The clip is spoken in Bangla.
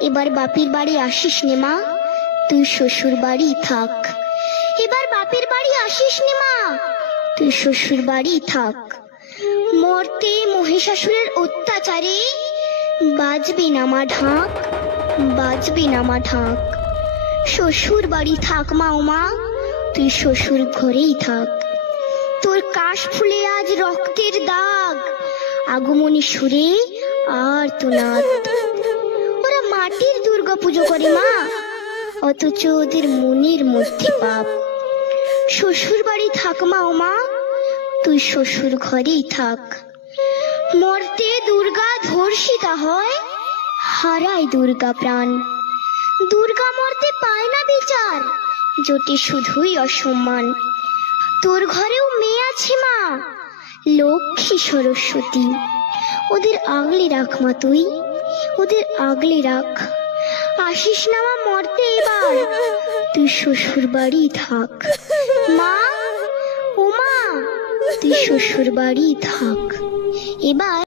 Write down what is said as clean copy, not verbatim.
এবার বাপের বাড়ি আসিস নে মা, তুই শ্বশুর বাড়ি থাক। এবার বাপের বাড়ি আসিস নে মা, তুই শ্বশুর বাড়ি থাক। মর্তে মহিষাসুরের অত্যাচারে বাজবে না মা ঢাক, বাজবে না মা ঢাক। শ্বশুর বাড়ি থাক মা ও মা, তুই শ্বশুর ঘরেই থাক। তোর কাশ ফুলে আজ রক্তের দাগ, আগমনী সুরে আর তো নাদ। ওরা মাটির দুর্গা পুজো করে মা, অথচ ওদের মনের মধ্যে পাপ। শ্বশুর বাড়ি থাক মা ও মা, তুই শ্বশুর ঘরেই থাক। মর্তে দুর্গা ধর্ষিতা হয়, হারায় দুর্গা প্রাণ। দুর্গা মর্তে পায় না বিচার, জোটে শুধুই অসম্মান। তোর ঘরেও মেয়ে আছে মা, লক্ষ্মী সরস্বতী, ওদের আগলে রাখ মা তুই, ওদের আগলে রাখ। আসিস না মা মর্তে এবার, তুই শ্বশুর বাড়ি থাক। মা ও মা, তুই শ্বশুর বাড়ি থাক। এবার